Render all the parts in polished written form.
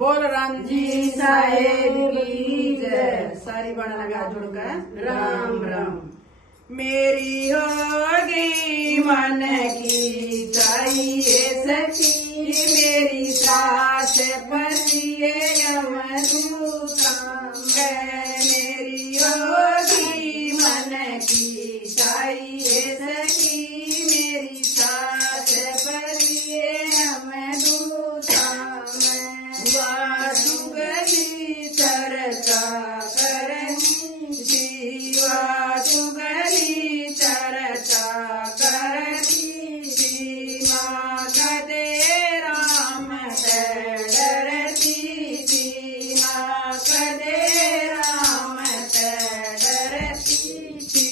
बोल राम जी साहेब की जय। सारी बण लगा जुड़कर राम राम। मेरी होगी मन की चाहिए सखी, मेरी सास पतिए यमदूता। मेरी होगी मन की चाहिए सखी, मेरी सास पतिए यमदूता। सुगली चरचा करनी शिवा, सुगली चरचा करती शिवा। कदे राम डरती शिवा, कदे राम डरती शी।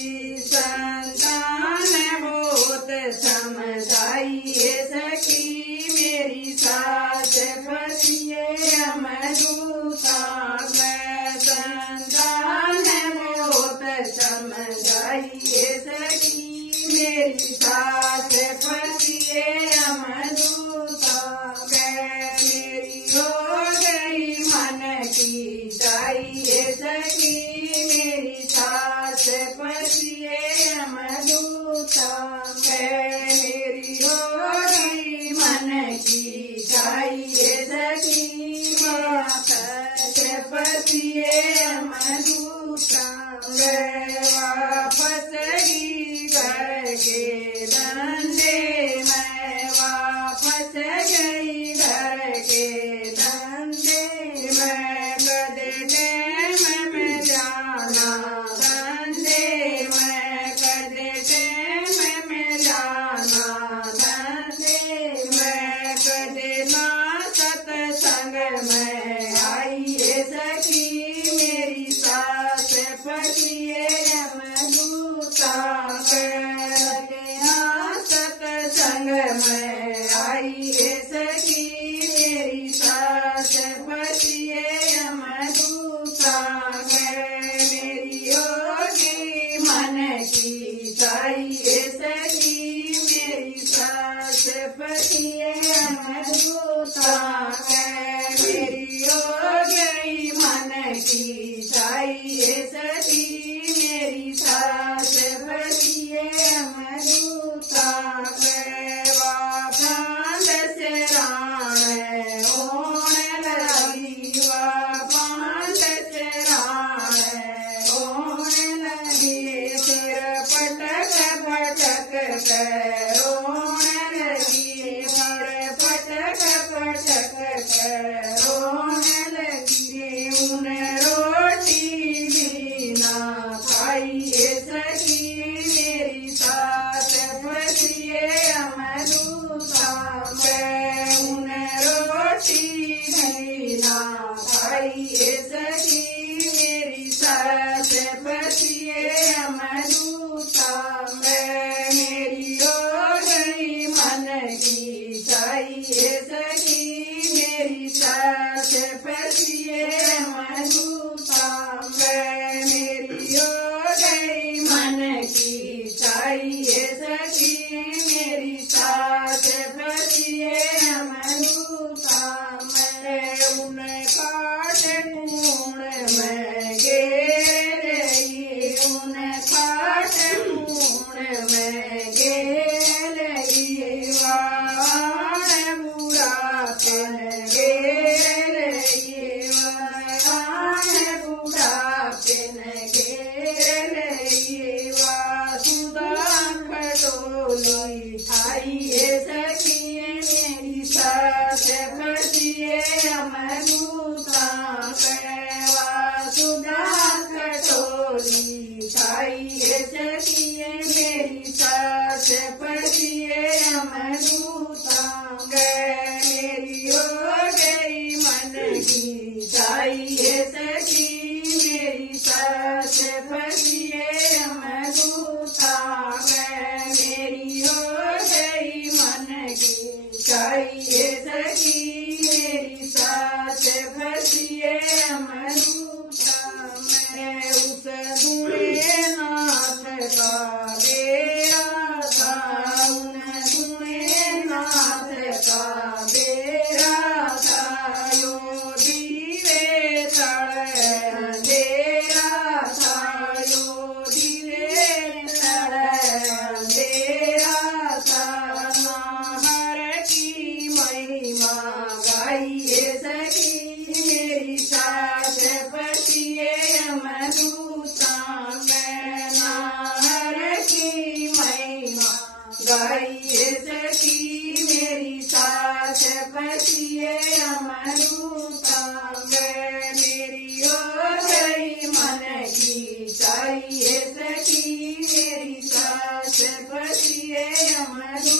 संतान बहुत समझाइए सखी, मेरी सास फसिए यमदूता। संतान बहुत समझाइए सखी, मेरी सास फसिए यमदूता। मेरी हो गई मन की चाहिए सखी, मेरी सास फसिए यमदूता। मेरी हो गई मन की चाहिए सखी, मेरा सास फसिए यमदूता। वापस गई घर के धंधे, मैं वापस गई घर के धंधे। मैं कदे टैम में जाना धंधे, मैं कदे टैम में जाना धंधे। मैं कदे ना सत्संग में आइए सखी, मेरी सास फसिए यमदूता। सत्संग में आइए सखी, मेरी सास फसिए यमदूता। मेरी होगी मन की चाहिए सखी, मेरी सास फसिए यमदूता। मेरी हो गई मन की चाहिए सखी, मेरी सास फसिए यमदूता। पांड से राण होने लगी, पांड से राण होने लगी। सिर पटक पटक कर रोने लगी, सिर पटक पटक कर रोने लगी। उन्हें रोटी भी ना खाइए सखी, मेरी सास फसिए यमदूता। उन्हें रोटी भी ना खाइए सखी, मेरी सास फसिए यमदूता। मेरी हो गई मन की चाहिए सखी, मेरी सास फसिए यमदूता। मेरी हो गई मन की चाहिए सखी, मेरी सास फसिए यमदूता। मैं उन काट कूण में घेर रही, उन काट कूण में घेर रही। वाण बुरा पेन घेर रही, वाण बुरा पेन घेर रही। वासुदा खटोली खाइए सखी, मेरी सास फसिए यमदूता। वासुदा खटोली खाइए सखी, मेरी सास फसिए यमदूता। मेरी हो गई मन की चाहिए सखी, मेरी सास फसिए यमदूता। मेरी हो गई मन की चाहिए सखी, मेरी सास फसिए यमदूता। मैं उस दूरे नाथ का बेरा था, उन दूरे नाथ का बेरा था। गाइए सखी मेरी सास पतिए अमरूतांग मेरी हो गई मन की चाहिए सखी मेरी सास पतिए अमरूतांग